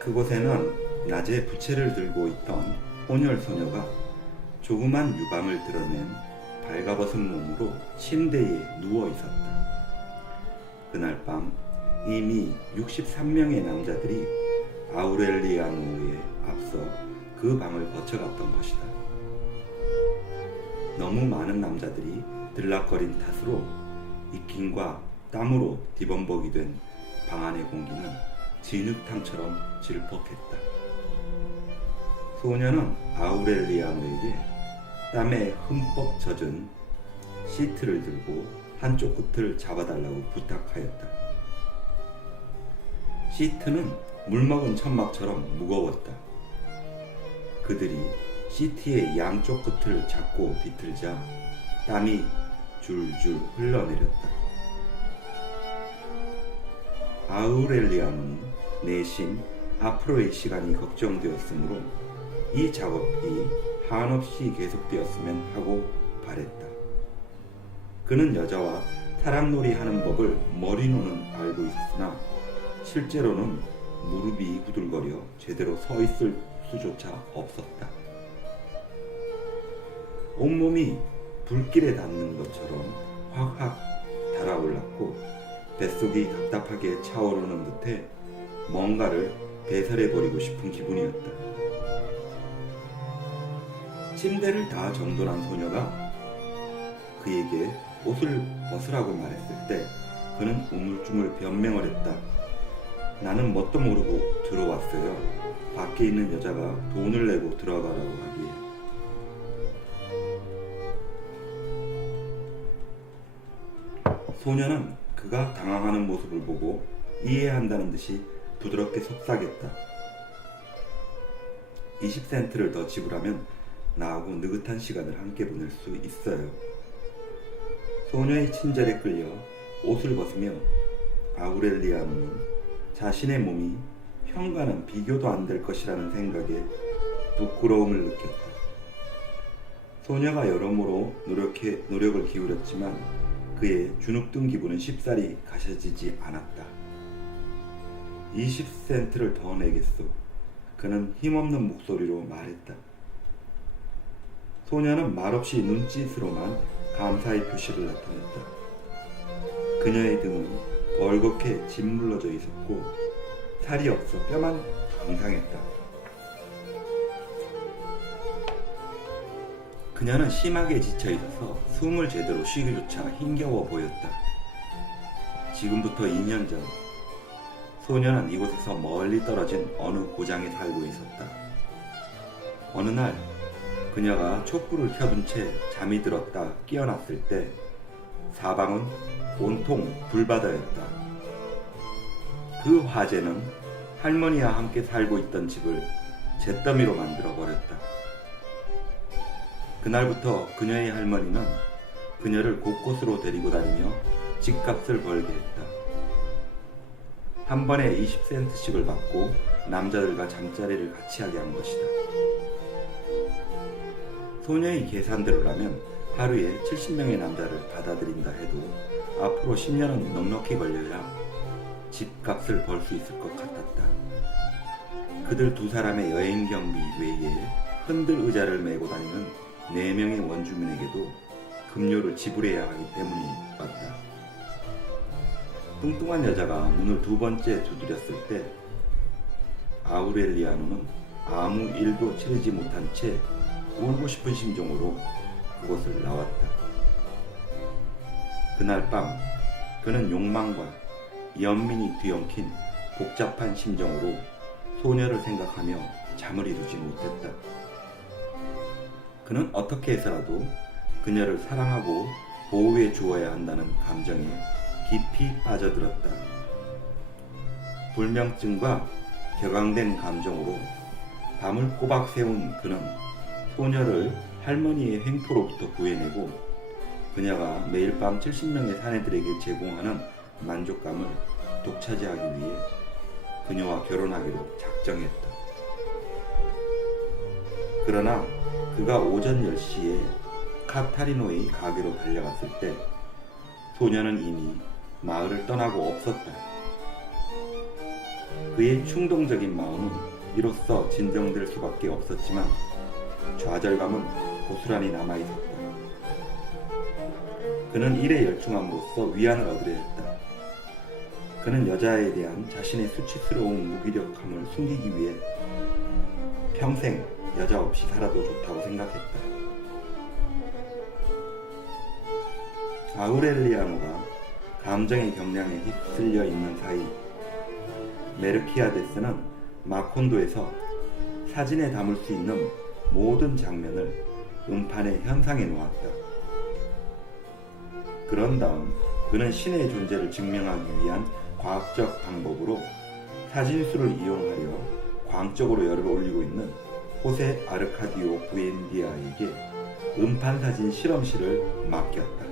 그곳에는 낮에 부채를 들고 있던 혼혈 소녀가 조그만 유방을 드러낸 발가벗은 몸으로 침대에 누워 있었다. 그날 밤 이미 63명의 남자들이 아우렐리아노에 앞서 그 방을 거쳐갔던 것이다. 너무 많은 남자들이 들락거린 탓으로 입김과 땀으로 뒤범벅이 된 방 안의 공기는 진흙탕처럼 질퍽했다. 소녀는 아우렐리아노에게 땀에 흠뻑 젖은 시트를 들고 한쪽 끝을 잡아달라고 부탁하였다. 시트는 물먹은 천막처럼 무거웠다. 그들이 시트의 양쪽 끝을 잡고 비틀자 땀이 줄줄 흘러내렸다. 아우렐리아노는 내심 앞으로의 시간이 걱정되었으므로 이 작업이 한없이 계속되었으면 하고 바랬다. 그는 여자와 사랑놀이 하는 법을 머리로는 알고 있었으나 실제로는 무릎이 후들거려 제대로 서 있을 수조차 없었다. 온몸이 불길에 닿는 것처럼 확확 달아올랐고 뱃속이 답답하게 차오르는 듯해 뭔가를 배설해버리고 싶은 기분이었다. 침대를 다 정돈한 소녀가 그에게 옷을 벗으라고 말했을 때 그는 우물쭈물 변명을 했다. 나는 뭣도 모르고 들어왔어요. 밖에 있는 여자가 돈을 내고 들어가라고 하기에. 소녀는 그가 당황하는 모습을 보고 이해한다는 듯이 부드럽게 속삭였다. 20센트를 더 지불하면 나하고 느긋한 시간을 함께 보낼 수 있어요. 소녀의 친절에 끌려 옷을 벗으며 아우렐리아노는 자신의 몸이 형과는 비교도 안 될 것이라는 생각에 부끄러움을 느꼈다. 소녀가 여러모로 노력을 기울였지만 그의 주눅든 기분은 쉽사리 가셔지지 않았다. 20센트를 더 내겠소. 그는 힘없는 목소리로 말했다. 소녀는 말없이 눈짓으로만 감사의 표시를 나타냈다. 그녀의 등은 벌겋게 짓물러져 있었고 살이 없어 뼈만 강상했다. 그녀는 심하게 지쳐 있어서 숨을 제대로 쉬기조차 힘겨워 보였다. 지금부터 2년 전 소녀는 이곳에서 멀리 떨어진 어느 고장에 살고 있었다. 어느 날 그녀가 촛불을 켜둔 채 잠이 들었다 깨어났을 때 사방은 온통 불바다였다. 그 화재는 할머니와 함께 살고 있던 집을 잿더미로 만들어 버렸다. 그날부터 그녀의 할머니는 그녀를 곳곳으로 데리고 다니며 집값을 벌게 했다. 한 번에 20센트씩을 받고 남자들과 잠자리를 같이 하게 한 것이다. 소녀의 계산대로라면 하루에 70명의 남자를 받아들인다 해도 앞으로 10년은 넉넉히 걸려야 집값을 벌 수 있을 것 같았다. 그들 두 사람의 여행 경비 외에 흔들 의자를 메고 다니는 4명의 원주민에게도 급료를 지불해야 하기 때문이 맞다. 뚱뚱한 여자가 문을 2번째 두드렸을 때 아우렐리아노는 아무 일도 치르지 못한 채 울고 싶은 심정으로 그곳을 나왔다. 그날 밤 그는 욕망과 연민이 뒤엉킨 복잡한 심정으로 소녀를 생각하며 잠을 이루지 못했다. 그는 어떻게 해서라도 그녀를 사랑하고 보호해 주어야 한다는 감정에 깊이 빠져들었다. 불면증과 격앙된 감정으로 밤을 꼬박 새운 그는 소녀를 할머니의 횡포로부터 구해내고 그녀가 매일 밤 70명의 사내들에게 제공하는 만족감을 독차지하기 위해 그녀와 결혼하기로 작정했다. 그러나 그가 오전 10시에 카타리노의 가게로 달려갔을 때 소녀는 이미 마을을 떠나고 없었다. 그의 충동적인 마음은 이로써 진정될 수밖에 없었지만 좌절감은 고스란히 남아있었다. 그는 일에 열중함으로써 위안을 얻으려 했다. 그는 여자에 대한 자신의 수치스러운 무기력함을 숨기기 위해 평생 여자 없이 살아도 좋다고 생각했다. 아우렐리아노가 감정의 경량에 휩쓸려 있는 사이 메르키아데스는 마콘도에서 사진에 담을 수 있는 모든 장면을 음판에 현상해 놓았다. 그런 다음 그는 신의 존재를 증명하기 위한 과학적 방법으로 사진술을 이용하려 광적으로 열을 올리고 있는 호세 아르카디오 부엔디아에게 음판사진 실험실을 맡겼다.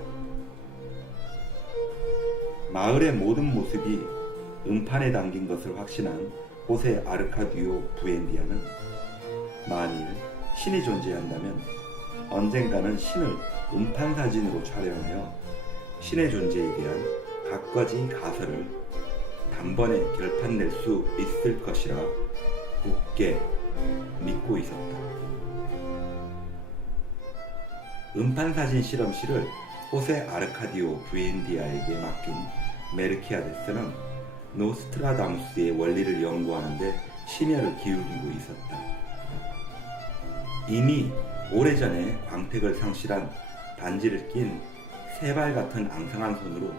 마을의 모든 모습이 음판에 담긴 것을 확신한 호세 아르카디오 부엔디아는 만일 신이 존재한다면 언젠가는 신을 음판사진으로 촬영하여 신의 존재에 대한 갖가지 가설을 단번에 결판낼 수 있을 것이라 굳게 믿고 있었다. 음판사진 실험실을 호세 아르카디오 부엔디아에게 맡긴 메르키아데스는 노스트라다무스의 원리를 연구하는데 심혈을 기울이고 있었다. 이미 오래전에 광택을 상실한 반지를 낀 새발 같은 앙상한 손으로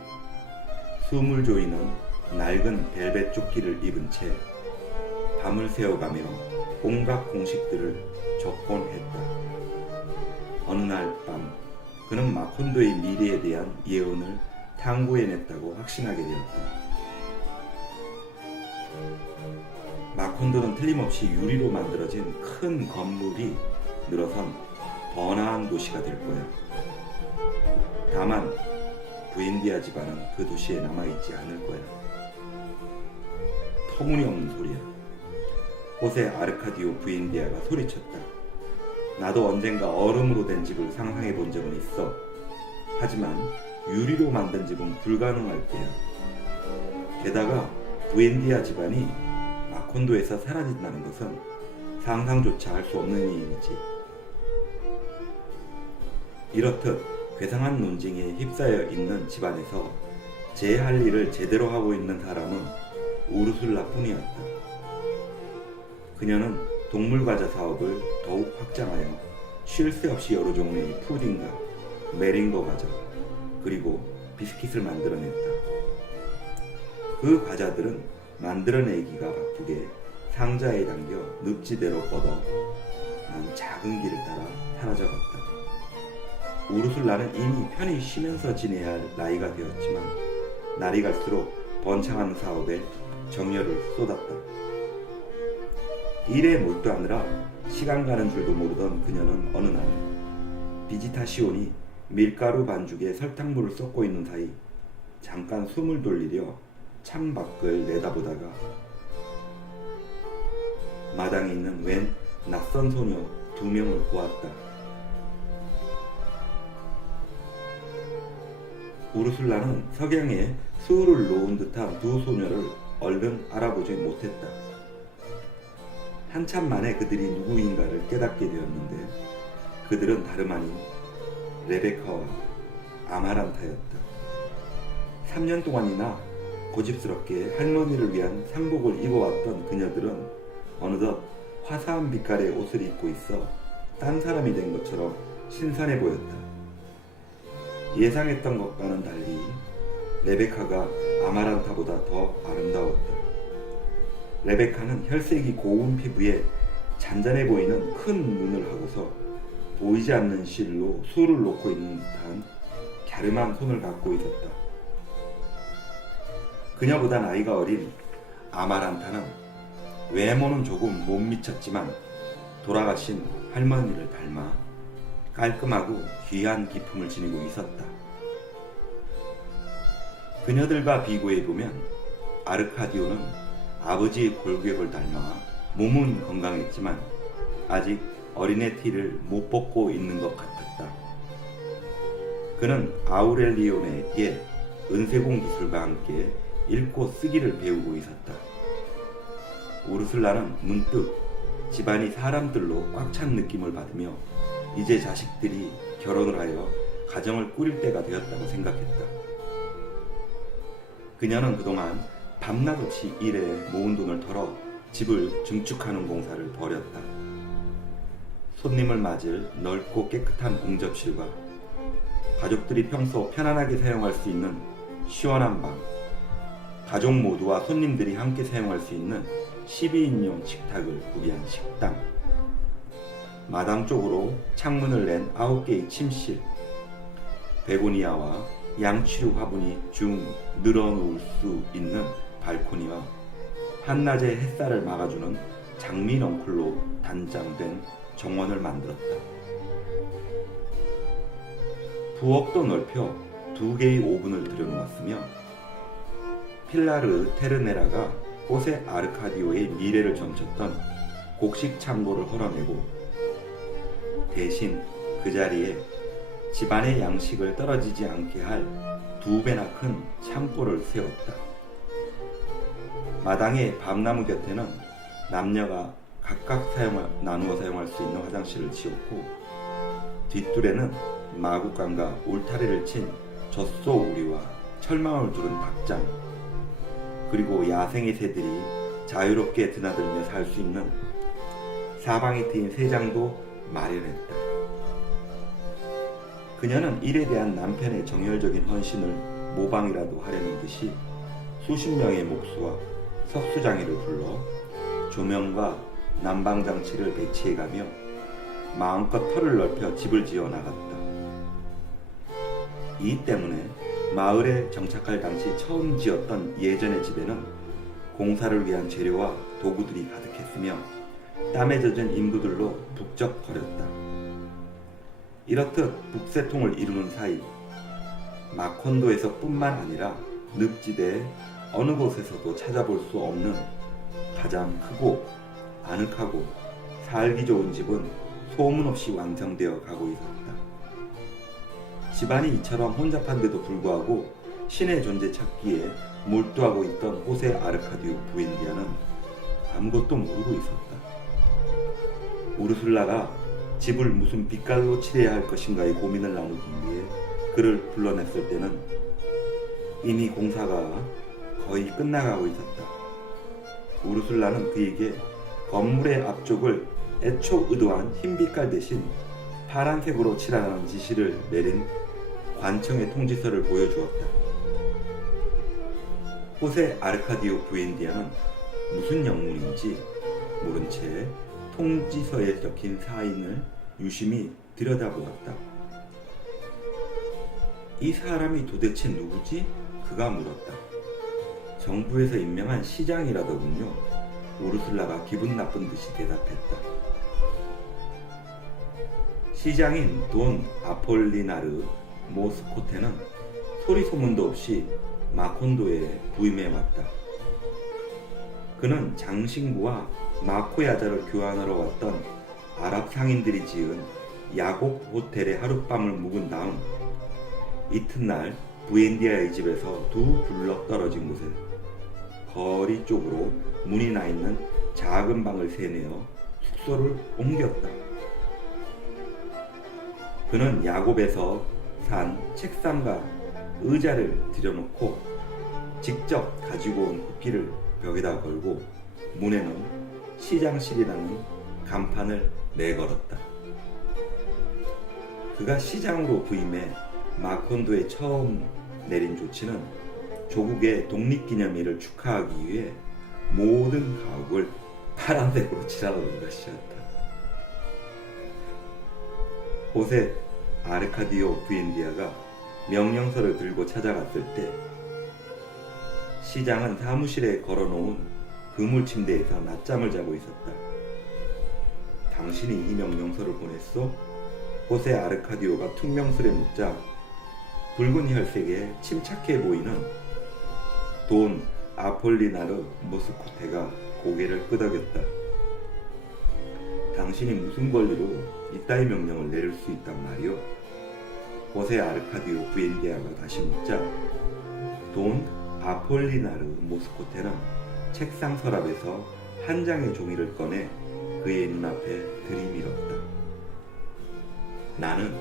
숨을 조이는 낡은 벨벳 조끼를 입은 채 밤을 새워가며 온갖 공식들을 적곤 했다. 어느 날 밤 그는 마콘도의 미래에 대한 예언을 탐구해냈다고 확신하게 되었다. 마콘도는 틀림없이 유리로 만들어진 큰 건물이 늘어선 번화한 도시가 될 거야. 다만 부엔디아 집안은 그 도시에 남아있지 않을 거야. 터무니없는 소리야. 호세 아르카디오 부엔디아가 소리쳤다. 나도 언젠가 얼음으로 된 집을 상상해 본 적은 있어. 하지만 유리로 만든 집은 불가능할 거야. 게다가 부엔디아 집안이 마콘도에서 사라진다는 것은 상상조차 할 수 없는 일이지. 이렇듯 괴상한 논쟁에 휩싸여 있는 집안에서 제 할 일을 제대로 하고 있는 사람은 우르술라뿐이었다. 그녀는 동물과자 사업을 더욱 확장하여 쉴 새 없이 여러 종류의 푸딩과 메링거 과자 그리고 비스킷을 만들어냈다. 그 과자들은 만들어내기가 바쁘게 상자에 담겨 늪지대로 뻗어 난 작은 길을 따라 사라져갔다. 우르술라는 이미 편히 쉬면서 지내야 할 나이가 되었지만 날이 갈수록 번창하는 사업에 정열을 쏟았다. 일에 몰두하느라 시간 가는 줄도 모르던 그녀는 어느 날 비지타시온이 밀가루 반죽에 설탕물을 섞고 있는 사이 잠깐 숨을 돌리려 창밖을 내다보다가 마당에 있는 웬 낯선 소녀 2명을 보았다. 우르술라는 석양에 수울을 놓은 듯한 두 소녀를 얼른 알아보지 못했다. 한참 만에 그들이 누구인가를 깨닫게 되었는데 그들은 다름 아닌 레베카와 아마란타였다. 3년 동안이나 고집스럽게 할머니를 위한 상복을 입어왔던 그녀들은 어느덧 화사한 빛깔의 옷을 입고 있어 딴 사람이 된 것처럼 신선해 보였다. 예상했던 것과는 달리 레베카가 아마란타보다 더 아름다웠다. 레베카는 혈색이 고운 피부에 잔잔해 보이는 큰 눈을 하고서 보이지 않는 실로 술을 놓고 있는 듯한 갸름한 손을 갖고 있었다. 그녀보다 나이가 어린 아마란타는 외모는 조금 못 미쳤지만 돌아가신 할머니를 닮아 깔끔하고 귀한 기품을 지니고 있었다. 그녀들과 비교해보면 아르카디오는 아버지의 골격을 닮아 몸은 건강했지만 아직 어린애 티를 못 벗고 있는 것 같았다. 그는 아우렐리오네에게 은세공 기술과 함께 읽고 쓰기를 배우고 있었다. 우르슬라는 문득 집안이 사람들로 꽉 찬 느낌을 받으며 이제 자식들이 결혼을 하여 가정을 꾸릴 때가 되었다고 생각했다. 그녀는 그동안 밤낮 없이 일해 모은 돈을 털어 집을 증축하는 공사를 벌였다. 손님을 맞을 넓고 깨끗한 응접실과 가족들이 평소 편안하게 사용할 수 있는 시원한 방, 가족 모두와 손님들이 함께 사용할 수 있는 12인용 식탁을 구비한 식당, 마당 쪽으로 창문을 낸 9개의 침실, 베고니아와 양치류 화분이 쭉 늘어놓을 수 있는 발코니와 한낮의 햇살을 막아주는 장미 넝쿨로 단장된 정원을 만들었다. 부엌도 넓혀 2개의 오븐을 들여놓았으며 필라르 테르네라가 호세 아르카디오의 미래를 점쳤던 곡식 창고를 헐어내고 대신 그 자리에 집안의 양식을 떨어지지 않게 할 2배나 큰 창고를 세웠다. 마당의 밤나무 곁에는 남녀가 각각 나누어 사용할 수 있는 화장실을 지었고 뒷뜰에는 마구간과 울타리를 친 젖소우리와 철망을 두른 닭장, 그리고 야생의 새들이 자유롭게 드나들며 살 수 있는 사방이 트인 새장도 마련했다. 그녀는 일에 대한 남편의 정열적인 헌신을 모방이라도 하려는 듯이 수십 명의 목수와 석수장이를 불러 조명과 난방장치를 배치해가며 마음껏 터를 넓혀 집을 지어 나갔다. 이 때문에 마을에 정착할 당시 처음 지었던 예전의 집에는 공사를 위한 재료와 도구들이 가득했으며 땀에 젖은 인부들로 북적거렸다. 이렇듯 북새통을 이루는 사이 마콘도에서 뿐만 아니라 늪지대 어느 곳에서도 찾아볼 수 없는 가장 크고 아늑하고 살기 좋은 집은 소문없이 완성되어 가고 있었다. 집안이 이처럼 혼잡한데도 불구하고 신의 존재 찾기에 몰두하고 있던 호세 아르카디오 부엔디아는 아무것도 모르고 있었다. 우르슬라가 집을 무슨 빛깔로 칠해야 할 것인가의 고민을 나누기 위해 그를 불러냈을 때는 이미 공사가 거의 끝나가고 있었다. 우르슬라는 그에게 건물의 앞쪽을 애초 의도한 흰 빛깔 대신 파란색으로 칠하라는 지시를 내린 관청의 통지서를 보여주었다. 호세 아르카디오 부엔디아는 무슨 영문인지 모른 채 통지서에 적힌 사인을 유심히 들여다보았다. 이 사람이 도대체 누구지? 그가 물었다. 정부에서 임명한 시장이라더군요. 우르슬라가 기분 나쁜 듯이 대답했다. 시장인 돈 아폴리나르 모스코테는 소리 소문도 없이 마콘도에 부임해 왔다. 그는 장신구와 마코야자를 교환하러 왔던 아랍 상인들이 지은 야곱 호텔에 하룻밤을 묵은 다음 이튿날 부엔디아의 집에서 2블럭 떨어진 곳에 거리 쪽으로 문이 나 있는 작은 방을 새내어 숙소를 옮겼다. 그는 야곱에서 산 책상과 의자를 들여놓고 직접 가지고 온 쿠키를 벽에다 걸고 문에는 시장실이라는 간판을 내걸었다. 그가 시장으로 부임해 마콘도에 처음 내린 조치는 조국의 독립기념일을 축하하기 위해 모든 가옥을 파란색으로 칠하는 것이었다. 호세 아르카디오 부엔디아가 명령서를 들고 찾아갔을 때 시장은 사무실에 걸어놓은 그물 침대에서 낮잠을 자고 있었다. 당신이 이 명령서를 보냈소? 호세 아르카디오가 퉁명스레 묻자 붉은 혈색에 침착해 보이는 돈 아폴리나르 모스코테가 고개를 끄덕였다. 당신이 무슨 권리로 이따위 명령을 내릴 수 있단 말이오? 호세 아르카디오 부엔디아가 다시 묻자 돈 아폴리나르 모스코테는 책상 서랍에서 한 장의 종이를 꺼내 그의 눈앞에 들이밀었다. 나는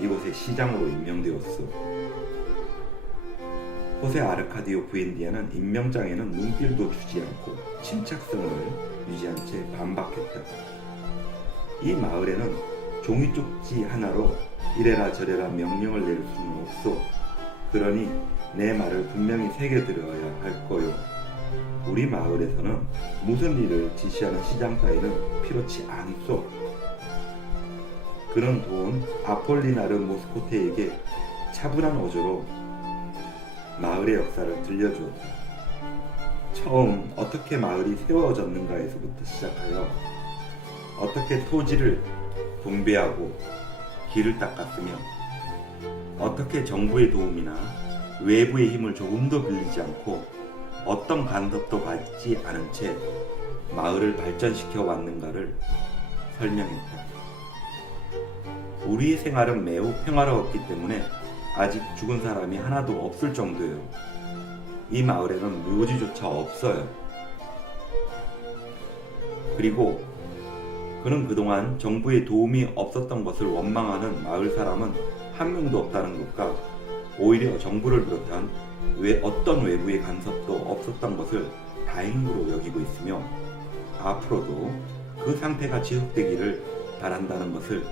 이곳의 시장으로 임명되었소. 호세 아르카디오 부엔디아는 임명장에는 눈길도 주지 않고 침착성을 유지한 채 반박했다. 이 마을에는 종이 쪽지 하나로 이래라 저래라 명령을 내릴 수는 없소. 그러니 내 말을 분명히 새겨들어야 할 거요. 우리 마을에서는 무슨 일을 지시하는 시장 따위는 필요치 않소. 그는 돈 아폴리나르 모스코테에게 차분한 어조로 마을의 역사를 들려주었다. 처음 어떻게 마을이 세워졌는가에서부터 시작하여 어떻게 토지를 분배하고 길을 닦았으며 어떻게 정부의 도움이나 외부의 힘을 조금도 빌리지 않고 어떤 간섭도 받지 않은 채 마을을 발전시켜 왔는가를 설명했다. 우리의 생활은 매우 평화로웠기 때문에 아직 죽은 사람이 하나도 없을 정도예요. 이 마을에는 묘지조차 없어요. 그리고 그는 그동안 정부의 도움이 없었던 것을 원망하는 마을 사람은 한 명도 없다는 것과 오히려 정부를 비롯한 어떤 외부의 간섭도 없었던 것을 다행으로 여기고 있으며 앞으로도 그 상태가 지속되기를 바란다는 것을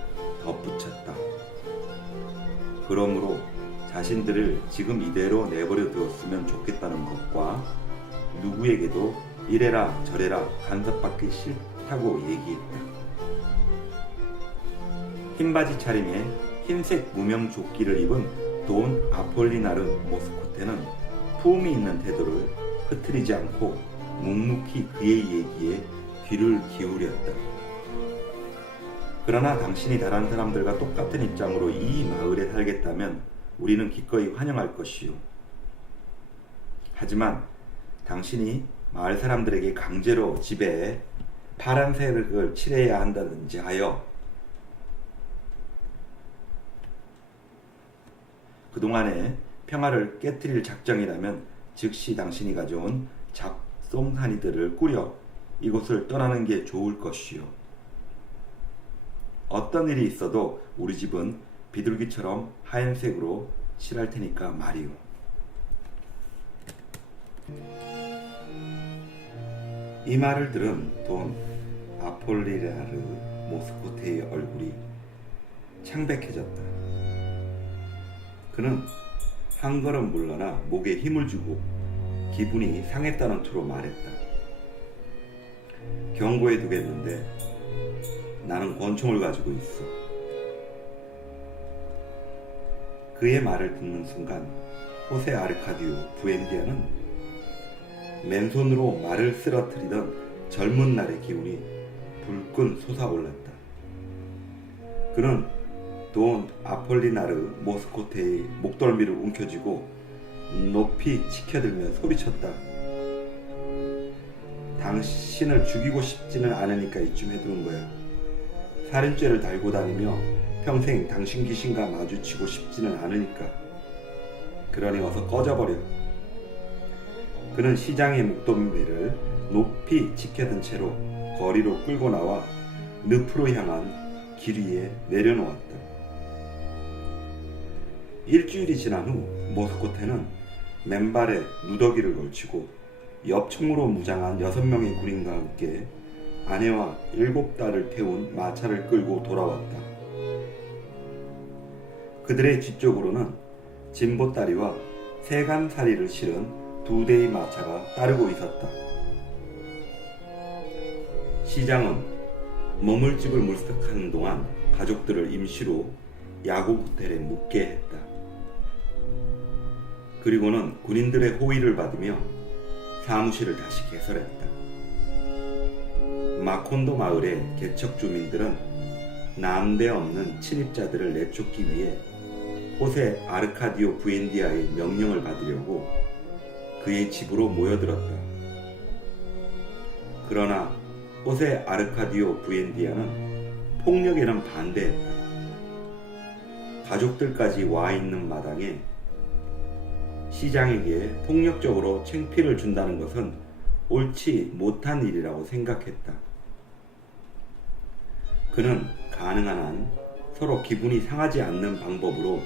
덧붙였다. 그러므로 자신들을 지금 이대로 내버려 두었으면 좋겠다는 것과 누구에게도 이래라 저래라 간섭받기 싫다고 얘기했다. 흰바지 차림에 흰색 무명 조끼를 입은 돈 아폴리나르 모스코테는 품이 있는 태도를 흐트리지 않고 묵묵히 그의 얘기에 귀를 기울였다. 그러나 당신이 다른 사람들과 똑같은 입장으로 이 마을에 살겠다면 우리는 기꺼이 환영할 것이요. 하지만 당신이 마을 사람들에게 강제로 집에 파란색을 칠해야 한다든지 하여 그동안의 평화를 깨뜨릴 작정이라면 즉시 당신이 가져온 잡송사니들을 꾸려 이곳을 떠나는 게 좋을 것이요. 어떤 일이 있어도 우리 집은 비둘기처럼 하얀색으로 칠할 테니까 말이요. 이 말을 들은 돈 아폴리나르 모스코테의 얼굴이 창백해졌다. 그는 한 걸음 물러나 목에 힘을 주고 기분이 상했다는 투로 말했다. 경고해 두겠는데 나는 권총을 가지고 있어. 그의 말을 듣는 순간 호세 아르카디오 부엔디아는 맨손으로 말을 쓰러뜨리던 젊은 날의 기운이 불끈 솟아올랐다. 그는 돈 아폴리나르 모스코테의 목덜미를 움켜쥐고 높이 치켜들며 소리쳤다. 당신을 죽이고 싶지는 않으니까 이쯤 해두는 거야. 살인죄를 달고 다니며 평생 당신 귀신과 마주치고 싶지는 않으니까. 그러니 어서 꺼져버려. 그는 시장의 목덜미를 높이 치켜든 채로 거리로 끌고 나와 늪으로 향한 길 위에 내려놓았다. 일주일이 지난 후 모스코테는 맨발에 누더기를 걸치고 엽총으로 무장한 6명의 군인과 함께 아내와 7딸을 태운 마차를 끌고 돌아왔다. 그들의 뒤쪽으로는 진보다리와 세간사리를 실은 2대의 마차가 따르고 있었다. 시장은 머물집을 물색하는 동안 가족들을 임시로 야구 호텔에 묵게 했다. 그리고는 군인들의 호의를 받으며 사무실을 다시 개설했다. 마콘도 마을의 개척 주민들은 난데없는 침입자들을 내쫓기 위해 호세 아르카디오 부엔디아의 명령을 받으려고 그의 집으로 모여들었다. 그러나 호세 아르카디오 부엔디아는 폭력에는 반대했다. 가족들까지 와 있는 마당에 시장에게 폭력적으로 챙피를 준다는 것은 옳지 못한 일이라고 생각했다. 그는 가능한 한 서로 기분이 상하지 않는 방법으로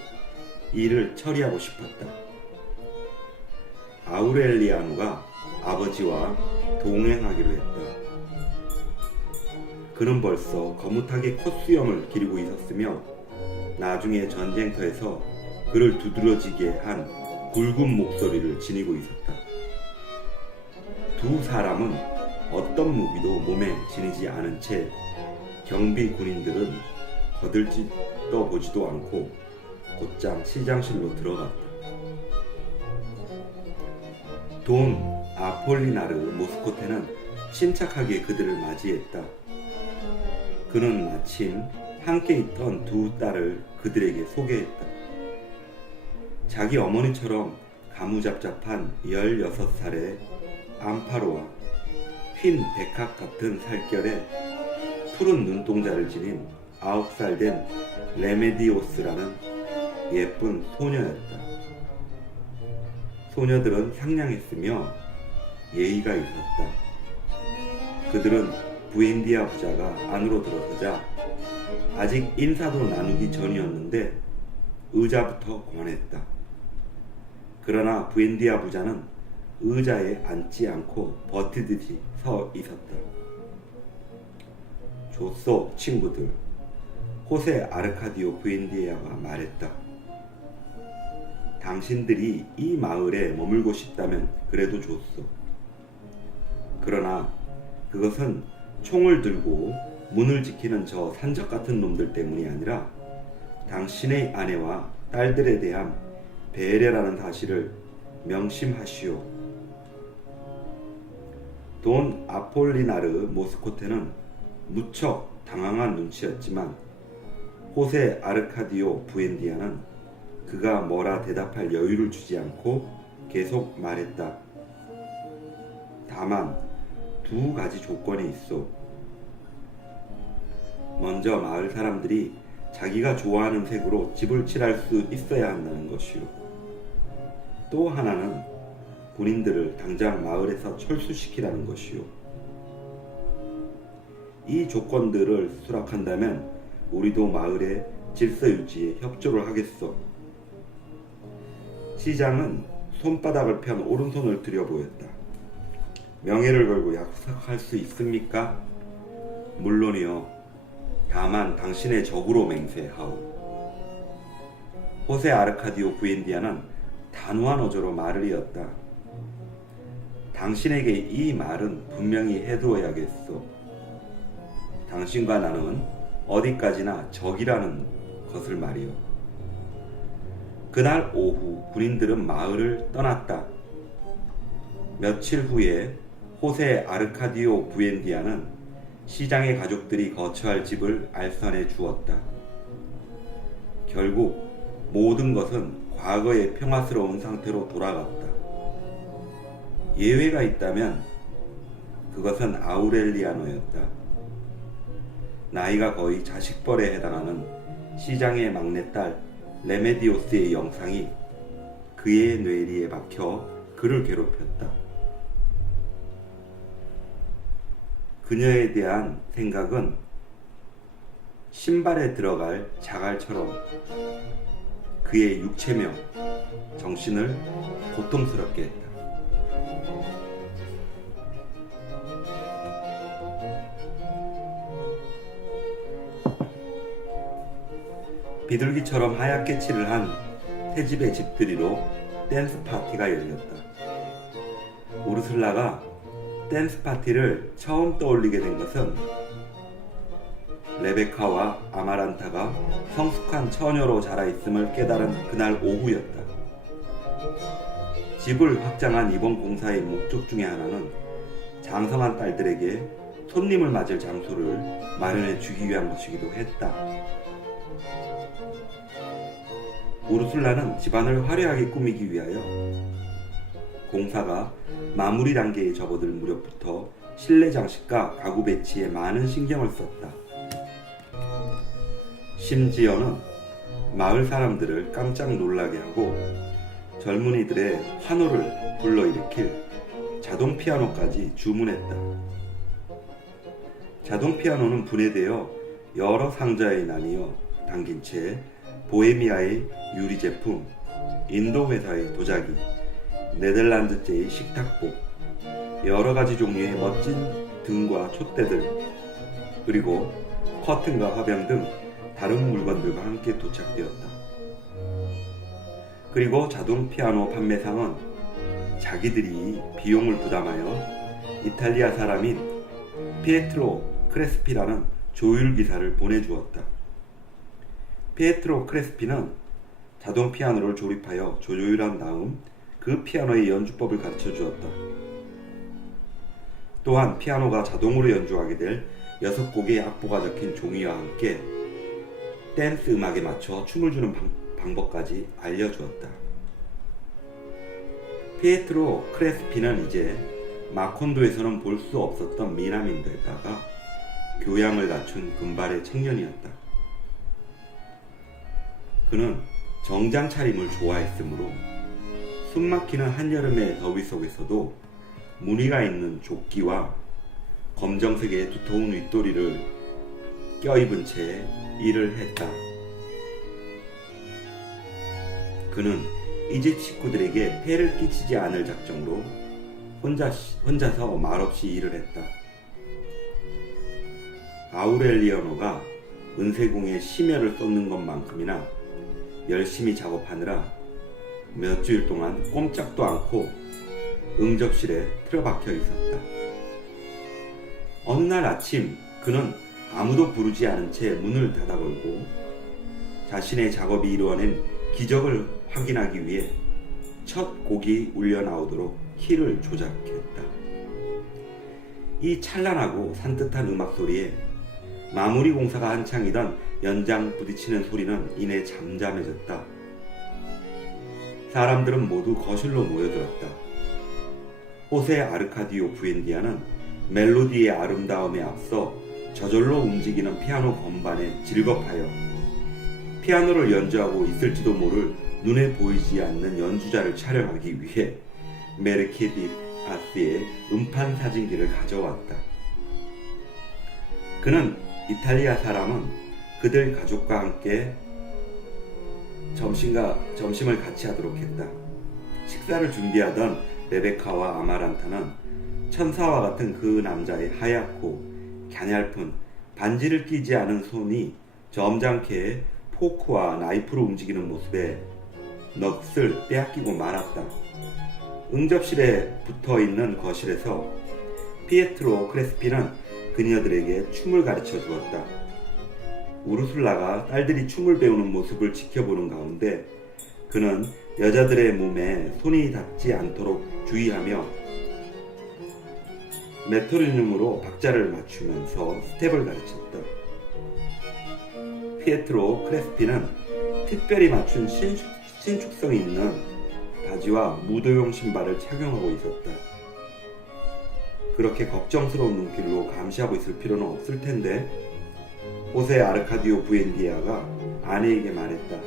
일을 처리하고 싶었다. 아우렐리아누가 아버지와 동행하기로 했다. 그는 벌써 거뭇하게 콧수염을 기르고 있었으며 나중에 전쟁터에서 그를 두드러지게 한 굵은 목소리를 지니고 있었다. 두 사람은 어떤 무기도 몸에 지니지 않은 채 경비 군인들은 거들떠 보지도 않고 곧장 시장실로 들어갔다. 돈 아폴리나르 모스코테는 침착하게 그들을 맞이했다. 그는 마침 함께 있던 두 딸을 그들에게 소개했다. 자기 어머니처럼 가무잡잡한 16살의 암파로와 흰 백합 같은 살결에 푸른 눈동자를 지닌 9살 된 레메디오스라는 예쁜 소녀였다. 소녀들은 상냥했으며 예의가 있었다. 그들은 부엔디아 부자가 안으로 들어서자 아직 인사도 나누기 전이었는데 의자부터 권했다. 그러나 부엔디아 부자는 의자에 앉지 않고 버티듯이 서 있었다. 좋소 친구들, 호세 아르카디오 부엔디아가 말했다. 당신들이 이 마을에 머물고 싶다면 그래도 좋소. 그러나 그것은 총을 들고 문을 지키는 저 산적 같은 놈들 때문이 아니라 당신의 아내와 딸들에 대한 배려라는 사실을 명심하시오. 돈 아폴리나르 모스코테는 무척 당황한 눈치였지만 호세 아르카디오 부엔디아는 그가 뭐라 대답할 여유를 주지 않고 계속 말했다. 다만 두 가지 조건이 있어. 먼저 마을 사람들이 자기가 좋아하는 색으로 집을 칠할 수 있어야 한다는 것이요. 또 하나는 군인들을 당장 마을에서 철수시키라는 것이요. 이 조건들을 수락한다면 우리도 마을의 질서 유지에 협조를 하겠소. 시장은 손바닥을 편 오른손을 들여 보였다. 명예를 걸고 약속할 수 있습니까? 물론이요. 다만 당신의 적으로 맹세하오. 호세 아르카디오 부엔디아는 단호한 어조로 말을 이었다. 당신에게 이 말은 분명히 해두어야겠소. 당신과 나는 어디까지나 적이라는 것을 말이요. 그날 오후 군인들은 마을을 떠났다. 며칠 후에 호세 아르카디오 부엔디아는 시장의 가족들이 거처할 집을 알선해 주었다. 결국 모든 것은 과거의 평화스러운 상태로 돌아갔다. 예외가 있다면 그것은 아우렐리아노였다. 나이가 거의 자식벌에 해당하는 시장의 막내딸 레메디오스의 영상이 그의 뇌리에 박혀 그를 괴롭혔다. 그녀에 대한 생각은 신발에 들어갈 자갈처럼 그의 육체며 정신을 고통스럽게 했다. 비둘기처럼 하얗게 칠을 한 새집의 집들이로 댄스 파티가 열렸다. 우르슬라가 댄스 파티를 처음 떠올리게 된 것은 레베카와 아마란타가 성숙한 처녀로 자라있음을 깨달은 그날 오후였다. 집을 확장한 이번 공사의 목적 중에 하나는 장성한 딸들에게 손님을 맞을 장소를 마련해 주기 위한 것이기도 했다. 우르슬라는 집안을 화려하게 꾸미기 위하여 공사가 마무리 단계에 접어들 무렵부터 실내 장식과 가구 배치에 많은 신경을 썼다. 심지어는 마을 사람들을 깜짝 놀라게 하고 젊은이들의 환호를 불러일으킬 자동 피아노까지 주문했다. 자동 피아노는 분해되어 여러 상자에 나뉘어 담긴 채 보헤미아의 유리 제품, 인도 회사의 도자기, 네덜란드제의 식탁보, 여러 가지 종류의 멋진 등과 촛대들, 그리고 커튼과 화병 등 다른 물건들과 함께 도착되었다. 그리고 자동 피아노 판매상은 자기들이 비용을 부담하여 이탈리아 사람인 피에트로 크레스피라는 조율기사를 보내주었다. 피에트로 크레스피는 자동 피아노를 조립하여 조율한 다음 그 피아노의 연주법을 가르쳐 주었다. 또한 피아노가 자동으로 연주하게 될 6곡의 악보가 적힌 종이와 함께 댄스 음악에 맞춰 춤을 추는 방법까지 알려주었다. 피에트로 크레스피는 이제 마콘도에서는 볼 수 없었던 미남인데다가 교양을 갖춘 금발의 청년이었다. 그는 정장 차림을 좋아했으므로 숨막히는 한여름의 더위 속에서도 무늬가 있는 조끼와 검정색의 두터운 윗도리를 껴입은 채 일을 했다. 그는 이 집 식구들에게 폐를 끼치지 않을 작정으로 혼자서 말없이 일을 했다. 아우렐리아노가 은세공에 심혈을 쏟는 것만큼이나 열심히 작업하느라 몇 주일 동안 꼼짝도 않고 응접실에 틀어박혀 있었다. 어느 날 아침 그는 아무도 부르지 않은 채 문을 닫아 걸고 자신의 작업이 이루어낸 기적을 확인하기 위해 첫 곡이 울려 나오도록 키를 조작했다. 이 찬란하고 산뜻한 음악 소리에 마무리 공사가 한창이던 연장 부딪히는 소리는 이내 잠잠해졌다. 사람들은 모두 거실로 모여들었다. 호세 아르카디오 부엔디아는 멜로디의 아름다움에 앞서 저절로 움직이는 피아노 건반에 질겁하여 피아노를 연주하고 있을지도 모를 눈에 보이지 않는 연주자를 촬영하기 위해 메르케디아스의 음판 사진기를 가져왔다. 그는 이탈리아 사람은 그들 가족과 함께 점심을 같이 하도록 했다. 식사를 준비하던 레베카와 아마란타는 천사와 같은 그 남자의 하얗고 갸냘픈 반지를 끼지 않은 손이 점잖게 포크와 나이프로 움직이는 모습에 넋을 빼앗기고 말았다. 응접실에 붙어있는 거실에서 피에트로 크레스피는 그녀들에게 춤을 가르쳐 주었다. 우르술라가 딸들이 춤을 배우는 모습을 지켜보는 가운데 그는 여자들의 몸에 손이 닿지 않도록 주의하며 메토리즘으로 박자를 맞추면서 스텝을 가르쳤다. 피에트로 크레스피는 특별히 맞춘 신축성이 있는 바지와 무도용 신발을 착용하고 있었다. 그렇게 걱정스러운 눈길로 감시하고 있을 필요는 없을 텐데 호세 아르카디오 부엔디아가 아내에게 말했다.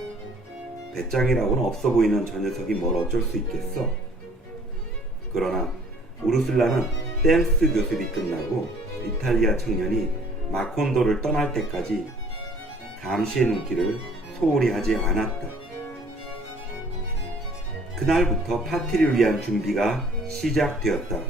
배짱이라고는 없어 보이는 저 녀석이 뭘 어쩔 수 있겠어. 그러나 우르슬라는 댄스 교습이 끝나고 이탈리아 청년이 마콘도를 떠날 때까지 감시의 눈길을 소홀히 하지 않았다. 그날부터 파티를 위한 준비가 시작되었다.